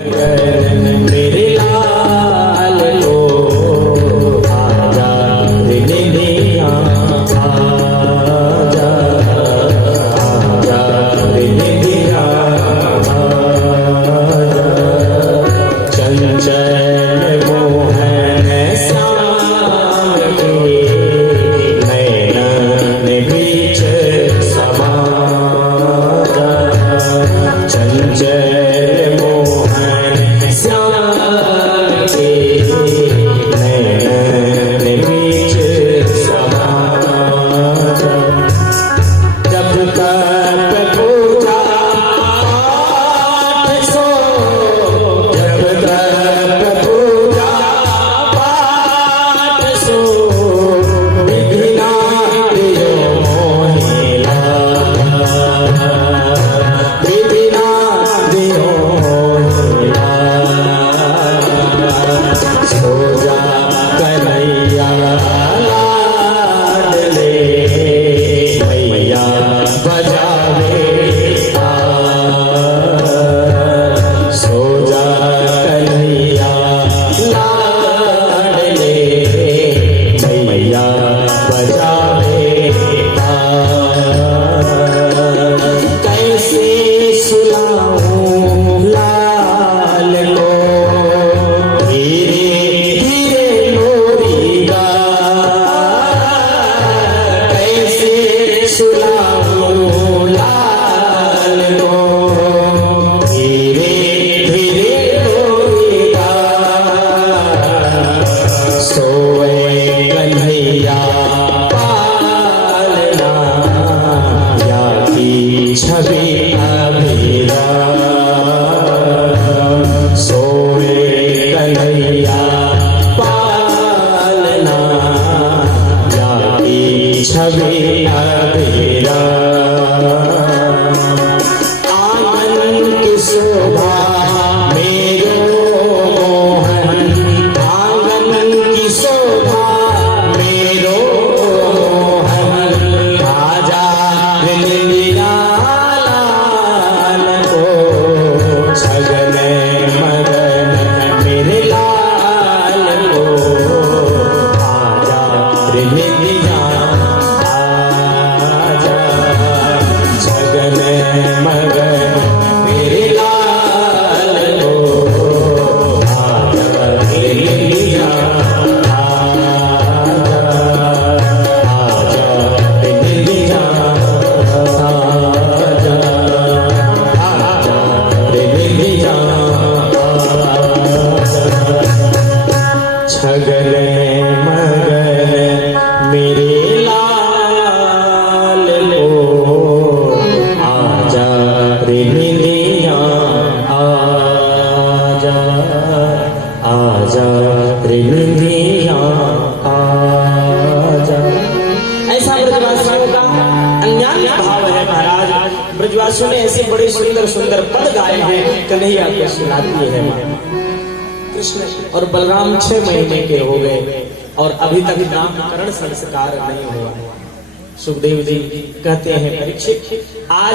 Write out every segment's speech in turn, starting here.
मेरे लाल को आजा रे मेरा आजा आजा रे मेरा आजा चंचल मोहन श्याम के नैनन बीच समाजा चंचल छवि अबेरा आंगन की शोभा मेरो मोहन आंगन की शोभा मेरो मोहन आजा मेरा लाल को छगन मगन मेरे लाल को आजा मेरा मगन मेरे लाल को आजा रे मेरा आजा रे मेरा आजा रे मेरा छगन मगन मेरे लाल को रे मेरा आजा आजा रे मेरा आजा। ऐसा ब्रजवासियों का अन्यान्य भाव है महाराज। ब्रजवासियों ने ऐसे बड़े सुंदर सुंदर पद गाए हैं, कन्हैया को सुनाती है। कृष्ण और बलराम 6 महीने के हो गए और अभी तक नामकरण संस्कार नहीं हुआ। सुखदेव जी कहते हैं परीक्षित, आज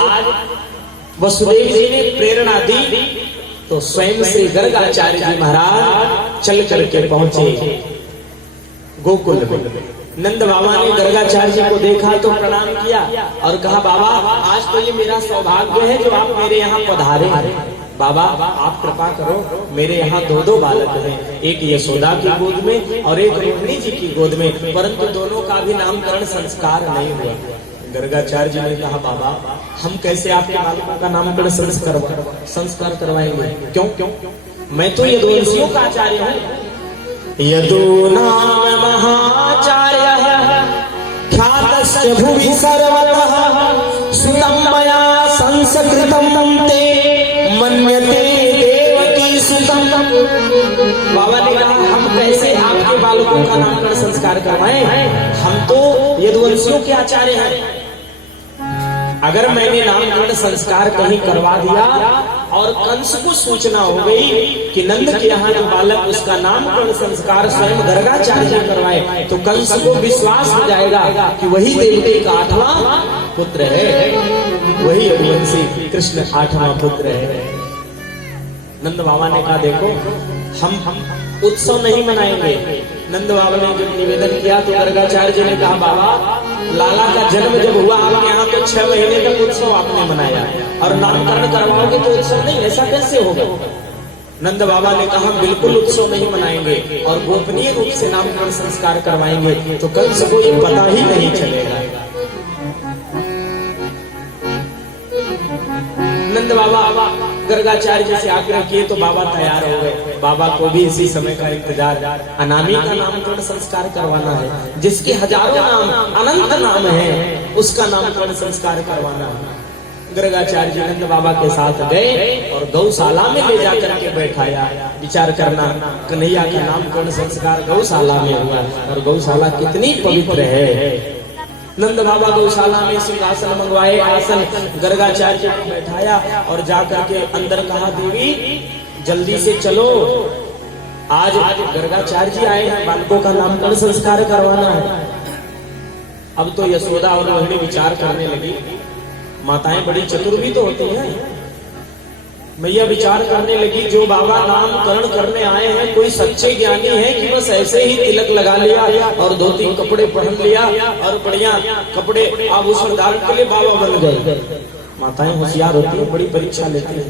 वसुदेव जी ने प्रेरणा दी तो स्वयं श्री गर्गाचार्य जी महाराज चल करके पहुंचे गोकुल में। नंद बाबा ने गर्गाचार्य जी को देखा तो प्रणाम किया और कहा, बाबा आज तो ये मेरा सौभाग्य है जो आप मेरे यहाँ पधारे। बाबा आप कृपा करो, मेरे यहाँ 2 बालक हैं, एक यशोदा की गोद में और एक रोहिणी जी की गोद में, परंतु दोनों का भी नामकरण संस्कार नहीं हुआ। गर्गाचार्य जी ने कहा, बाबा हम कैसे आपके बालकों का नामकरण संस्कार करवाएंगे? क्यों? मैं तो यदुवंशियों का आचार्य हूँ। यदु नाम महाचार्य ख्यातस्य भुवि सर्वतः सुतं मया संस्कृतं ते मन्यते देवकी सुतं। बाबा ने कहा, हम कैसे आपके बालकों का नामकरण संस्कार करवाएं? हम तो यदुवंशियों के आचार्य हैं। अगर मैंने नामकरण संस्कार कहीं करवा दिया और कंस को सूचना हो गई कि नंद के यहाँ जो बालक उसका नामकरण संस्कार स्वयं गर्गाचार्य जी करवाए, तो कंस को विश्वास हो जाएगा कि वही देवकी का 8वां पुत्र है, वही यदुवंशी कृष्ण 8वां पुत्र है। नंद बाबा ने कहा देखो हम उत्सव नहीं मनाएंगे। नंद बाबा ने जब निवेदन किया तो गर्गाचार्य जी ने कहा बाबा लाला का जन्म जब हुआ आपके यहाँ तो 6 महीने तक उत्सव आपने मनाया और नामकरण करवाओगे तो उत्सव नहीं, ऐसा कैसे होगा? नंद बाबा ने कहा बिल्कुल उत्सव नहीं मनाएंगे और गोपनीय रूप से नामकरण संस्कार करवाएंगे तो कल से कोई पता ही नहीं चलेगा। नंद बाबा गर्गाचार्य जी से आग्रह किए तो बाबा तैयार हो गए। बाबा को भी इसी समय का इंतजार, अनामी का नामकरण संस्कार करवाना है, जिसके हजारों नाम अनंत नाम है उसका नामकरण संस्कार करवाना है। गर्गाचार्य जी नंद बाबा के साथ गए और गौशाला में ले जाकर के बैठाया। विचार करना, कन्हैया का नामकरण संस्कार गौशाला में हुआ और गौशाला कितनी पवित्र है। नंद बाबा गौशाला में सिंहासन मंगवाए, आसन गर्गाचार्य जी को बैठाया और जाकर के अंदर कहा देवी जल्दी से चलो, आज गर्गाचार्य जी आए हैं, बालकों का नामकरण संस्कार करवाना है। अब तो यशोदा और रोहिणी विचार करने लगी। माताएं बड़ी चतुर भी तो होती हैं। मैया विचार करने लगी जो बाबा नामकरण करने आए हैं कोई सच्चे ज्ञानी है कि बस ऐसे ही तिलक लगा लिया और 2-3 कपड़े पहन लिया और बढ़िया कपड़े आभूषण डाल के लिए बाबा बन गए। माताएं होशियार होती है, बड़ी परीक्षा लेती है,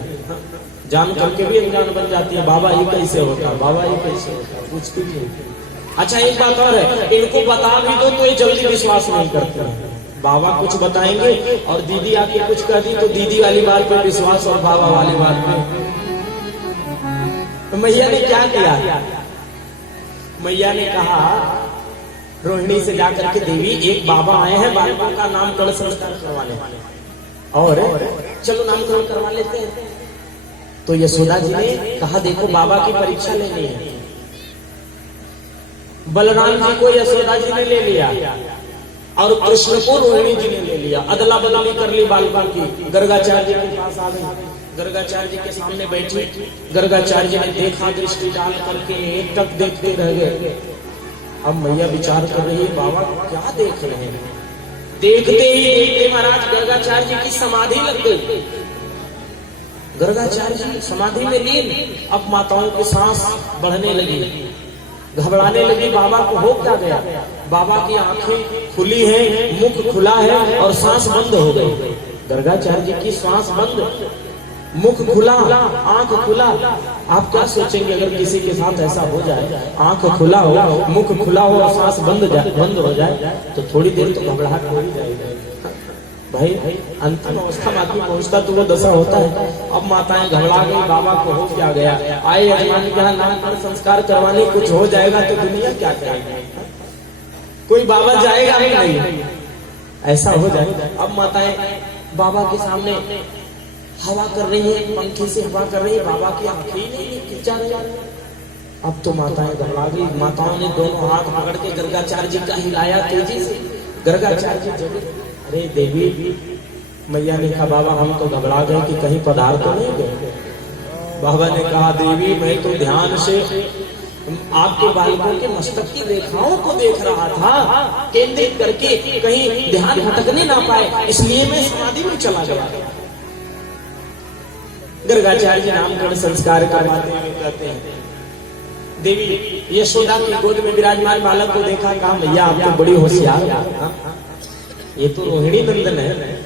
जान करके भी अनजान बन जाती है। बाबा ये कैसे होता, बाबा ये कैसे होता, पूछती भी। अच्छा एक बात और है, इनको बता भी दो तो ये जल्दी विश्वास नहीं करते हैं। बाबा कुछ बताएंगे और दीदी आके कुछ कह दी तो दीदी वाली बात पे विश्वास और बाबा वाली बात पे। तो मैया ने क्या किया? मैया ने कहा रोहिणी से जाकर के देवी एक बाबा आए हैं बालकों का नामकरण संस्कार करवाने और चलो नामकरण करवा लेते हैं। तो यशोदा जी ने कहा देखो बाबा की परीक्षा लेनी है। बलराम जी को यशोदा जी ने ले लिया और कृष्ण को रोहिणी जी ने ले लिया। अदला बदली कर ली बालकों की। गर्गाचार्य जी के पास आ गई, गर्गाचार्य जी के सामने बैठी। गर्गाचार्य जी ने देखा, दृष्टि डाल करके एक टक देखते रह गए। अब मैया विचार कर रही है बाबा क्या देख रहे हैं। देखते ही देखते महाराज गर्गाचार्य जी की समाधि लग गई। गर्गाचार्य जी समाधि में लीन। अब माताओं की सांस बढ़ने लगी, घबराने लगी। बाबा को हो क्या गया? बाबा की आंखें खुली हैं, मुख खुला है और सांस बंद हो गई। गर्गाचार्य जी की सांस बंद, मुख खुला, आंख खुला। आप क्या सोचेंगे अगर किसी के साथ ऐसा हो जाए, आंख खुला हो, मुख खुला हो और सांस बंद हो जाए तो थोड़ी देर तो घबराहट हो ही जाएगी भाई। अंतिम अवस्था में आदमी पहुंचता तो वो दशा होता है। अब माताएं घबरा गई, बाबा को हो क्या गया? आए यजमान के यहाँ नामकरण संस्कार करवाने, कुछ हो जाएगा तो दुनिया क्या कहेगी? कोई बाबा जाएगा ही नहीं, ऐसा हो जाए। अब माताएं बाबा के सामने हवा कर रही है, पंखे से हवा कर रही है, बाबा की आंखें ही नहीं खिंचा रही। अब तो माताएं घबरा गई। माताओं ने दोनों हाथ पकड़ के गर्गाचार्य जी का हिलाया तेजी से। गर्गाचार्य जी जगह, अरे देवी, मैया ने कहा बाबा हम तो घबरा गए कि कहीं पदार्थ तो नहीं गए। बाबा ने कहा देवी मैं तो ध्यान से आपके बालकों के मस्तक की रेखाओं को देख रहा था, केंद्रित करके कहीं ध्यान भटकने ना पाए, इसलिए मैं समाधि में चला गया। गर्गाचार्य जी नामकरण संस्कार करवाते हुए कहते हैं देवी यशोदा की गोद में विराजमान बालक को देखा, कहा भैया आप तो बड़ी होशियार, ये तो रोहिणी नंदन है।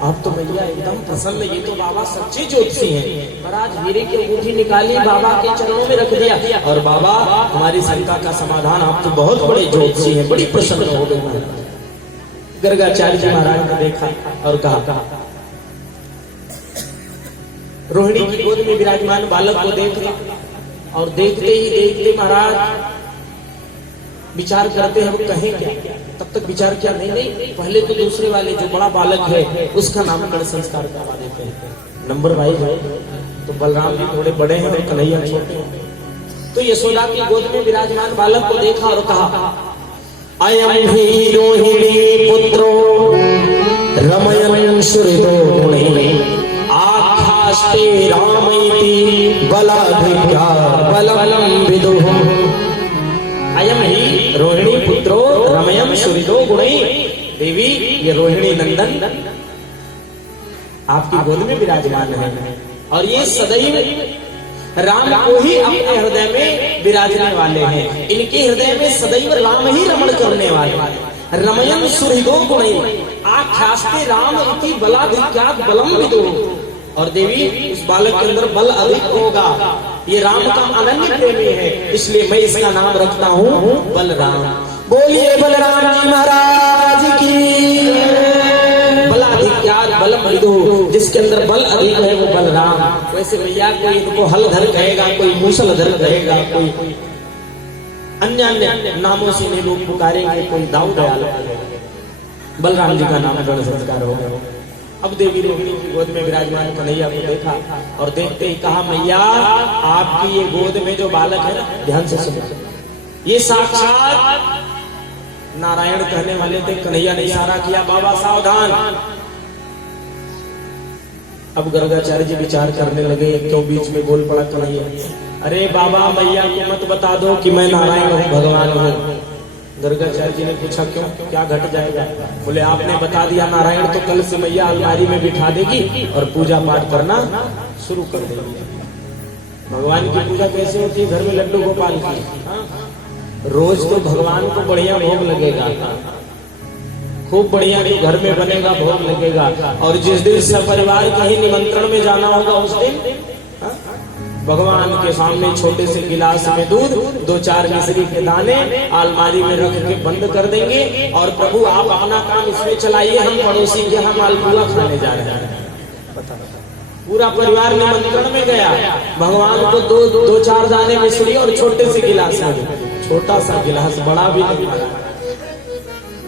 आप तो भैया एकदम प्रसन्न, ये तो बाबा सच्चे ज्योतिषी हैं। महाराज हीरे की अंगूठी निकाली, बाबा के चरणों में रख दिया और बाबा हमारी शंका का समाधान, आप तो बहुत बड़े ज्योतिषी हैं। बड़ी प्रसन्न हो गई। गर्गाचार्य जी महाराज ने देखा और कहा रोहिणी की गोद में विराजमान बालक को देख रहा और देखते ही देखते महाराज विचार करते हैं कहें क्या। तब तक विचार किया नहीं पहले तो दूसरे वाले जो बड़ा बालक है उसका नामकरण संस्कार करवा देते हैं। नंबर वाइज है तो बलराम जी थोड़े बड़े हैं और कन्हैया छोटे हैं। तो यशोदा की गोद में विराजमान बालक को देखा और कहा अयम ही रोहिणी पुत्रो रमयन् सुहृदो गुणैः आख्यास्ते रामैति बलाधिक्या बलम् विदुः। अयम ही रोहिणी पुत्रो रमयम् सुहृदो गुणैः। देवी ये रोहिणी नंदन आपकी गोद में विराजमान है और ये सदैव राम को ही अपने हृदय में विराजने वाले हैं। इनके हृदय में सदैव राम ही रमण करने वाले। रमयन सुहृदो गुणै आख्यास्ते राम इति बलाधिक्यात् बलम विदो। और देवी उस बालक के अंदर बल अधिक होगा। ये राम का अनन्य प्रेमी है, इसलिए मैं इसका नाम रखता हूँ बलराम। बोलिए बलराम जी महाराज की। बलाधिक्यात् बलम विदो, जिसके अंदर बल अधिक है वो बलराम। वैसे भैया कोई इनको हलधर कहेगा, कोई मूसलधर कहेगा, कोई अन्य अन्य नामों से इन्हें लोग पुकारेंगे, कोई दाऊ दयाल कहेगा। बलराम जी का नामकरण संस्कार हो गया। अब देवी ने उनकी गोद में विराजमान कन्हैया को देखा और देखते ही कहा, मैया आपकी ये गोद में जो बालक है, ध्यान से सुनो, ये साक्षात नारायण कहने वाले थे। कन्हैया ने इशारा किया, बाबा सावधान। अब गर्गाचार्य जी विचार करने लगे, क्यों बीच में बोल पड़ा कन्हैया। अरे बाबा मैया को मत बता दो कि मैं नारायण हूँ, भगवान हूँ। गर्गाचार्य जी ने पूछा, क्यों, क्या घट जाएगा? बोले आपने बता दिया नारायण, तो कल से मैया अलमारी में बिठा देगी और पूजा पाठ करना शुरू कर देगी। भगवान की पूजा कैसे होती है? घर में लड्डू गोपाल की। रोज तो भगवान को बढ़िया भोग लगेगा, खूब बढ़िया जो घर में बनेगा भोग लगेगा। और जिस दिन सपरिवार कहीं निमंत्रण में जाना होगा उस दिन भगवान के सामने छोटे से गिलास में दूध, 2-4 मिश्री के दाने अलमारी में रख के बंद कर देंगे और प्रभु आप अपना काम इसमें चलाइए, हम पड़ोसी के यहाँ मालपुआ खाने जा रहे हैं। पूरा परिवार निमंत्रण में गया, भगवान को 2-4 दाने मिश्री और छोटे से गिलास में, छोटा सा गिलास, बड़ा भी नहीं।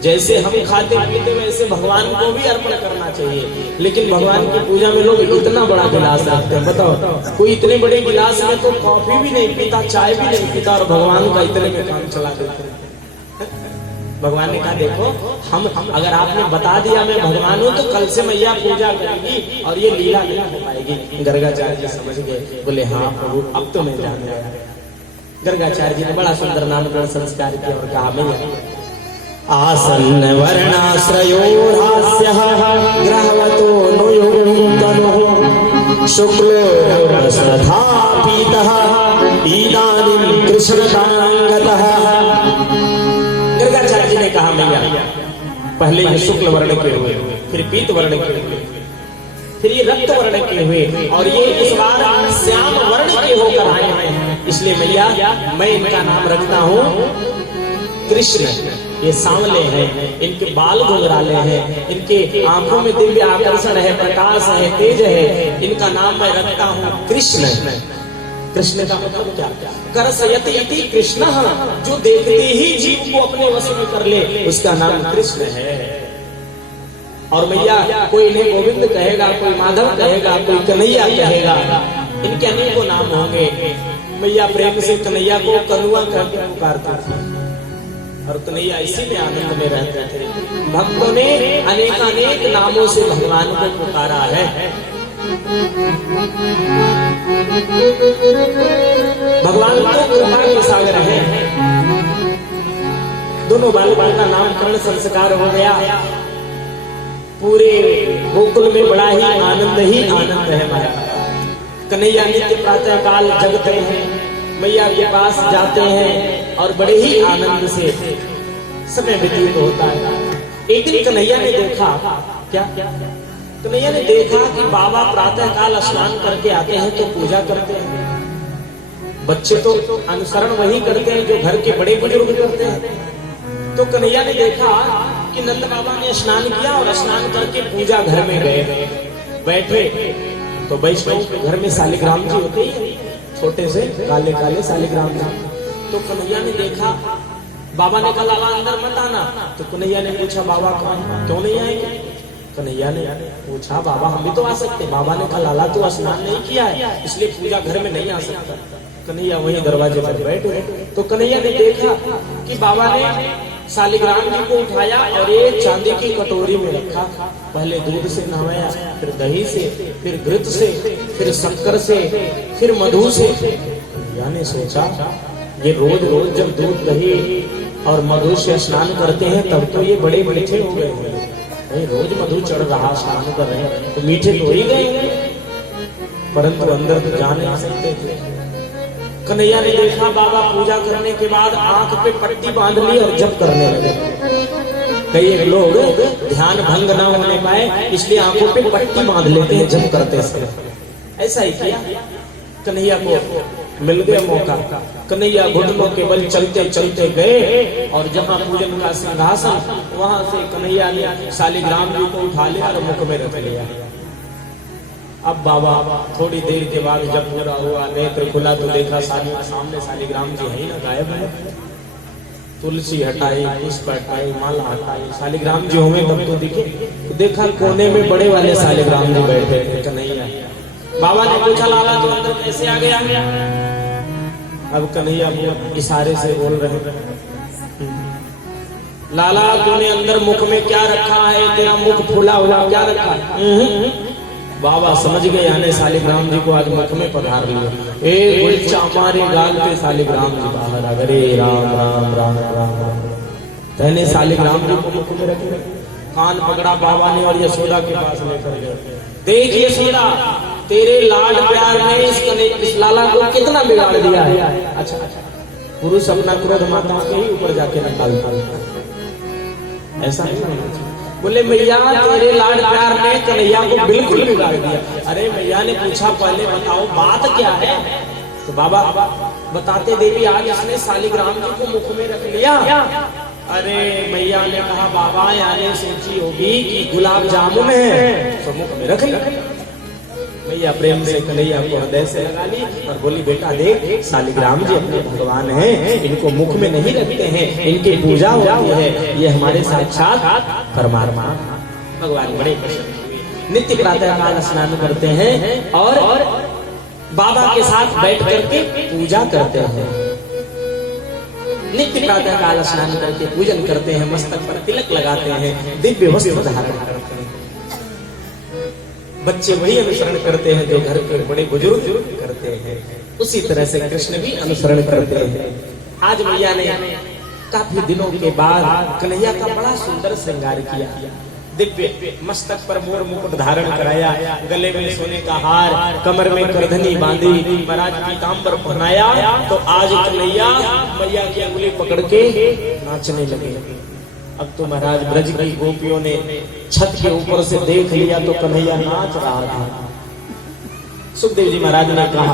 जैसे हम खाते पीते वैसे भगवान को भी अर्पण करना चाहिए, लेकिन भगवान की पूजा में लोग इतना बड़ा गिलास रखते हैं। बताओ, कोई इतने बड़े गिलास में तो कॉफी भी नहीं पीता, चाय भी नहीं पीता, और भगवान का इतने में काम चला देते हैं। भगवान ने कहा, देखो हम अगर आपने बता दिया मैं भगवान हूँ, तो कल से मैया पूजा करेगी और ये लीला नहीं हो पाएगी। गर्गाचार्य जी समझ गए, बोले हाँ प्रभु अब तो मैं जान गया। गर्गाचार्य जी ने बड़ा सुंदर नामकरण संस्कार किया और कहा, मैया आसन्न वर्णाश्रयोरास्यः ग्रहवतो नुयुक्तनुः शुक्लो रसथा पीतः इदानीं कृष्णतांगतः। गर्गाचार्य जी ने कहा, मैया पहले ये शुक्ल वर्ण के हुए, फिर पीत वर्ण के हुए, फिर ये रक्त वर्ण के हुए और ये इस बार श्याम वर्ण के होकर आए हैं, इसलिए मैया मैं इनका नाम रखता हूँ कृष्ण। ये सांवले हैं, इनके बाल घुंघराले हैं, इनके आंखों में दिव्य आकर्षण है, प्रकाश है, तेज है, इनका नाम मैं रखता हूँ कृष्ण। कृष्ण का मतलब क्या? करसयति इति कृष्ण, जो देखते ही जीव को अपने वश में कर ले उसका नाम कृष्ण है। और मैया कोई इन्हें गोविंद कहेगा, कोई माधव कहेगा, कोई कन्हैया कहेगा, इनके अनेकों नाम होंगे। मैया प्रेम से कन्हैया को कनुआ करके पुकारता था और कन्हैया इसी में आनंद में रहते थे। भक्तों ने अनेक नामों से भगवान को पुकारा है। भगवान तो कृपा के सागर है। दोनों बालकों का नामकरण संस्कार हो गया। पूरे गोकुल में बड़ा ही आनंद है हमारा। कन्हैया नित्य प्रातः काल जगते हैं, मैया के पास जाते हैं और बड़े ही आनंद से समय व्यतीत होता है। एक दिन कन्हैया ने देखा, क्या कन्हैया ने देखा कि बाबा प्रातः काल स्नान करके आते हैं तो पूजा करते हैं। बच्चे तो अनुसरण वही करते हैं जो घर के बड़े बुजुर्ग करते हैं। तो कन्हैया ने देखा कि नंद बाबा ने स्नान किया और स्नान करके पूजा घर में गए, बैठे। तो वैष्णव के घर में शालिग्राम जी होते ही, छोटे से काले काले शालिग्राम जी। तो कन्हैया ने देखा, बाबा ने कहा लाला अंदर मत आना। तो कन्हैया ने पूछा, बाबा क्यों नहीं आएंगे? कन्हैया ने पूछा, बाबा हम भी तो आ सकते। बाबा ने कहा, लाला तू स्नान नहीं किया है इसलिए पूजा घर में नहीं आ सकता। कन्हैया वहीं दरवाजे पर बैठे। तो कन्हैया ने देखा कि बाबा ने शालिग्राम जी को उठाया और एक चांदी की कटोरी में रखा। पहले दूध से नहवाया, फिर दही से, फिर घृत से, फिर शक्कर से, फिर मधु से। यानी सोचा ये रोज रोज जब दूध दही और मधु से स्नान करते हैं तब तो ये बड़े मीठे हो गए हैं। भाई रोज मधु चढ़ रहा, स्नान कर रहे हैं तो मीठे तो ही गए होंगे, परंतु अंदर तो जा नहीं सकते थे। कन्हैया ने देखा बाबा पूजा करने के बाद आंख पे पट्टी बांध ली और जप करने लगे। कई लोग ध्यान भंग ना होने पाए इसलिए आंखों पे पट्टी बांध लेते हैं जप करते समय। ऐसा ही किया, कन्हैया को मिल गया मौका। कन्हैया घुटनों के बल चलते चलते गए और जहाँ पूजन का सिंहासन, वहां से कन्हैया ने शालिग्राम जी को उठा लिया और मुख में रख लिया। अब बाबा थोड़ी देर के बाद जब पूरा हुआ, नेत्र खुला तो देखा सामने शालिग्राम जी है ना, गायब है। तुलसी हटाई, पुष्प हटाई, माला हटाई, शालिग्राम जी होंगे तब तो दिखे। तो देखा कोने में बड़े वाले शालिग्राम जी बैठे थे कन्हैया। बाबा ने पूछा लाला तो अंदर कैसे आ गया? अब कन्हैया इशारे से बोल रहे, लाला तूने अंदर मुख में क्या रखा है? तेरा मुख फूला हुआ क्या रखा है? बाबा समझ गए आने शालिग्राम जी को आज मुख में पधार लिया। हमारे गाल पे शालिग्राम जी बाहर आ गए। राम राम राम राम राम कहने शालिग्राम जी को मुख में रखे, कान पकड़ा बाबा ने और यशोदा के पास लेकर गए। देख यशोदा, तेरे लाड प्यार ने इस लाला को कितना बिगाड़ दिया है। अच्छा, पुरुष अपना क्रोध माताओं के ही ऊपर जाके निकालता है, ऐसा नहीं होना चाहिए। बोले मैया तेरे लाड प्यार ने कन्हैया को बिल्कुल बिगाड़ दिया। अरे मैया ने पूछा पहले बताओ बात क्या है? तो बाबा बताते देवी आज इसने शालिग्राम जी को मुख में रख लिया। अरे मैया ने कहा बाबा यानी सोची होगी कि गुलाब जामुन है तो मुख में रख लिया। मैया प्रेम से कन्हैया को हृदय से लगा ली और बोली बेटा देख शालिग्राम जी अपने भगवान हैं, इनको मुख में नहीं रखते हैं, इनकी पूजा होती है, ये हमारे साक्षात परमात्मा भगवान। बड़े प्रसन्न हुए। नित्य प्रातः काल स्नान करते हैं और बाबा के साथ बैठ करके पूजा करते हैं। नित्य प्रातः काल स्नान करके पूजन करते हैं, मस्तक पर तिलक लगाते हैं, दिव्य वस्त्र धारण करते हैं। बच्चे वही अनुसरण करते हैं जो घर के बड़े बुजुर्ग करते हैं, उसी तरह से कृष्ण भी अनुसरण करते हैं। आज मैया ने काफी दिनों के बाद कन्हैया का बड़ा सुंदर श्रृंगार किया। दिव्य मस्तक पर मोर मुकुट धारण कराया, गले में सोने का हार, कमर में करधनी बांधी, महाराज पीतांबर पहनाया। तो आज कन्हैया मैया की अंगुली पकड़ के नाचने लगे। अब तो महाराज ब्रज की गोपियों ने छत के ऊपर से देख लिया तो कन्हैया नाच रहा था। सुखदेव जी महाराज ने कहा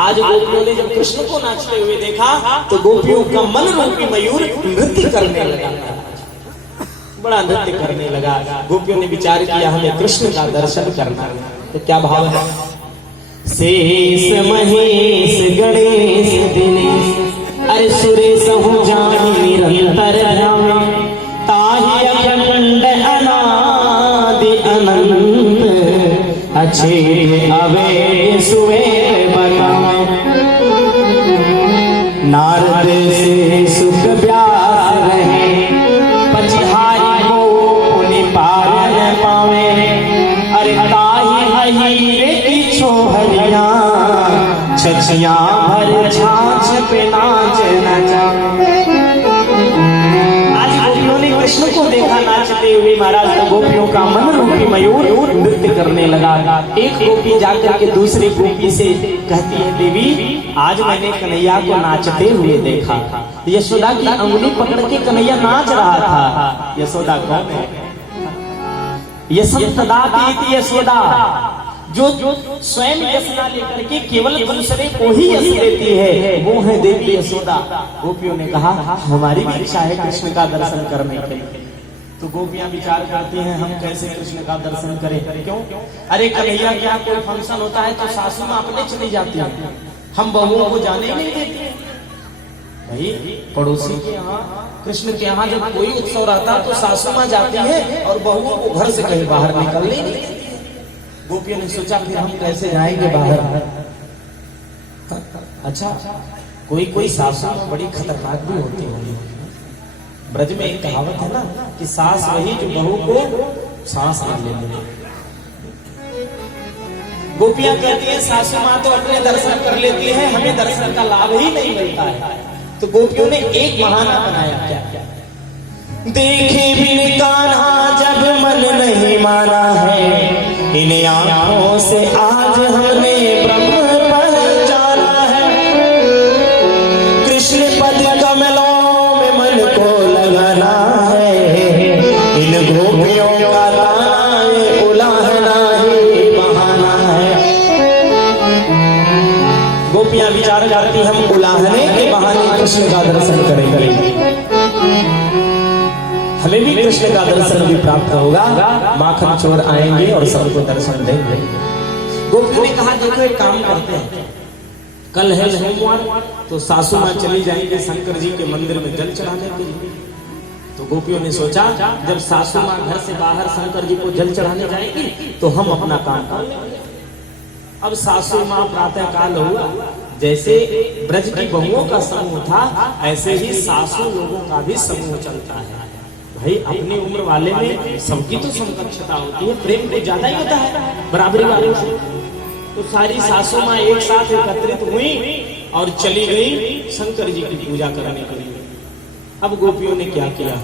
आज गोपियों ने जब कृष्ण को नाचते हुए देखा तो गोपियों का मन रूपी मयूर नृत्य करने लगा, बड़ा नृत्य करने लगा। गोपियों ने विचार किया हमें कृष्ण का दर्शन करना है। तो क्या भाव है? शेष महेश गणेश दिनेश, अरे सुरेश हो जाहि निरंतर ध्यान, ताहि अखंड अनादि अनंत, अच्छे अवे सुवे बतावे। नारद से सुख व्यास रहे, पचिहारी को पुनि पार न पावे। अरे ताहि अहीरे की छोहरिया, छछिया भर छाछ पे नाच न जावे। कृष्ण को देखा नाचते हुए महाराज तो गोपियों का मन रूपी मयूर नृत्य करने लगा। एक गोपी जाकर के दूसरी गोपी से कहती है देवी आज मैंने कन्हैया को नाचते हुए देखा। यशोदा की अंगुली पकड़ के कन्हैया नाच रहा था। यशोदा कौन है? यशोदा यशोदा जो स्वयं यश ना लेकर के केवल दूसरे को ही यश देती है, वो है देवी यशोदा। गोपियों ने कहा हमारी भी इच्छा है कृष्ण का दर्शन करने के लिए। तो गोपियां विचार करती हैं हम कैसे कृष्ण का दर्शन करें। क्यों? अरे कन्हैया क्या कोई फंक्शन होता है तो सासू मां अपने चली जाती है, हम बहुओं को जाने नहीं देते। भाई पड़ोसी के यहाँ कृष्ण के यहाँ जब कोई उत्सव रहता तो सासू मां जाती है और बहुओं को घर से कहीं बाहर निकलने नहीं देती। गोपियों ने सोचा फिर हम कैसे जाएंगे बाहर। अच्छा कोई कोई सासू बड़ी खतरनाक भी होती होगी। ब्रज में एक कहावत है ना कि सास वही जो बहू को सांस न ले। गोपियां कहती है सासू माँ तो अपने दर्शन कर लेती है, हमें दर्शन का लाभ ही नहीं मिलता है। तो गोपियों ने एक बहाना बनाया। क्या? देखे बिन कान्हा जब मन नहीं माना है, इन आंखों से आज हमने ब्रह्म पहचाना है। कृष्ण पद कमलों में मन को लगाना है, इन गोपियों का ताना ये उलाहना ही बहाना है। गोपियां विचार करती हम उलाहने के बहाने कृष्ण का दर्शन करेंगे, हमें भी कृष्ण का दर्शन भी प्राप्त होगा, माखन चोर आएंगे और सबको दर्शन देंगे। गोपियों ने कहा देखो एक काम करते हैं, कल है सोमवार, तो सासू माँ चली जाएंगे शंकर जी के मंदिर में जल चढ़ाने के लिए। तो गोपियों ने सोचा जब सासू माँ घर से बाहर शंकर जी को जल चढ़ाने जाएगी तो हम अपना काम कर लेंगे। अब सासू माँ प्रातः काल हुआ, जैसे ब्रज की बहुओं का समूह था ऐसे ही सासू लोगों का भी समूह चलता है। भाई अपनी उम्र वाले में सबकी तो समकक्षता होती है, प्रेम कुछ ज्यादा ही होता है बराबरी वालों से। तो सारी सासू माँ एक साथ एकत्रित हुई और चली गई शंकर जी की पूजा करने के लिए। अब गोपियों ने क्या किया,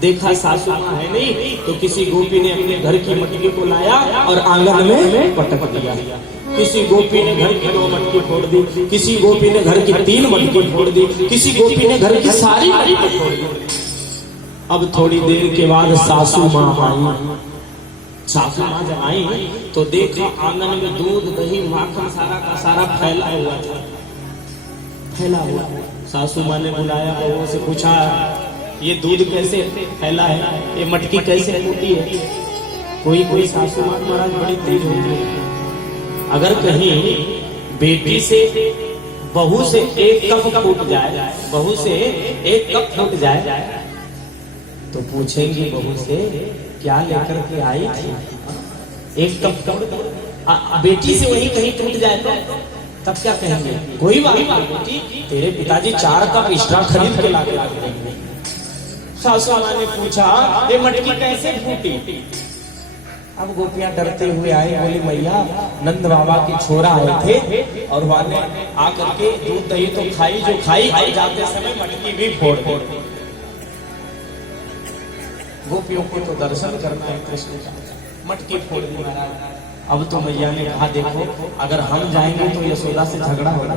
देखा सासू माँ है नहीं, तो किसी गोपी ने अपने घर की मटकी को लाया और आंगन में पटक दिया। किसी गोपी ने घर की 2 मटकी फोड़ दी, किसी गोपी ने घर की 3 मटकी फोड़ दी, किसी गोपी ने घर की सारी मटकी फोड़ दी। अब थोड़ी देर के बाद सासू माँ आई। सासू माँ जब आई तो देखा आंगन में दूध दही माखन सारा का सारा फैला हुआ था, फैला हुआ। सासू माँ ने बुलाया बहू से पूछा ये दूध कैसे फैला है, ये मटकी कैसे फूटी है। कोई सासू माँ महाराज बड़ी तेज होती है, अगर कहीं बेटी से बहू से एक कप फूट जाए, बहू से एक कप फूट जाए तो पूछेंगी बहू से क्या लेकर के आई थी, एक कप। बेटी से वही कहीं टूट जाए तो तब क्या कहेंगे, कोई बात नहीं बेटी, तेरे पिताजी 4 कप एक्स्ट्रा खरीद के लाके देंगे। सासू माँ ने पूछा ये मटकी कैसे फूटी। अब गोपियां डरते हुए आई, बोली मैया नंद बाबा के छोरा आए थे और वाले आकर के दूध दही तो खाई, जो खाई आई जाते समय मटकी भी फोड़ फोड़। गोपियों को तो दर्शन करना है कृष्ण का, मटकी फोड़ दी महाराज। अब तो मैया ने कहा देखो अगर हम जाएंगे तो यशोदा से झगड़ा होगा,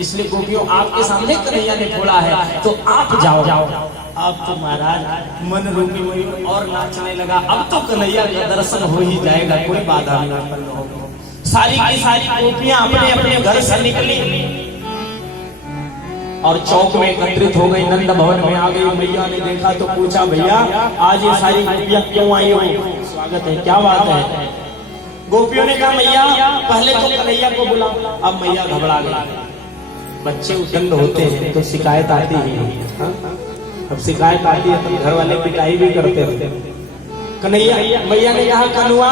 इसलिए गोपियों आपके सामने कन्हैया ने फोड़ा है तो आप जाओ। अब तो महाराज मन रूपी मयूर और नाचने लगा, अब तो कन्हैया का दर्शन हो ही जाएगा, कोई बाधा नहीं होगा। सारी की सारी गोपियां अपने अपने घर से निकली और चौक में एकत्रित हो गई, नंद भवन में आ गई। मैया ने देखा तो पूछा भैया आज ये सारी गोपियां क्यों आई हो, स्वागत है, क्या बात है। गोपियों ने कहा मैया पहले तो कन्हैया को बुला। अब मैया घबरा गई, बच्चे उदंड होते हैं तो शिकायत आती है, अब शिकायत आती है तो घर वाले पिटाई भी करते हैं। कन्हैया मैया ने कहा कन्हुआ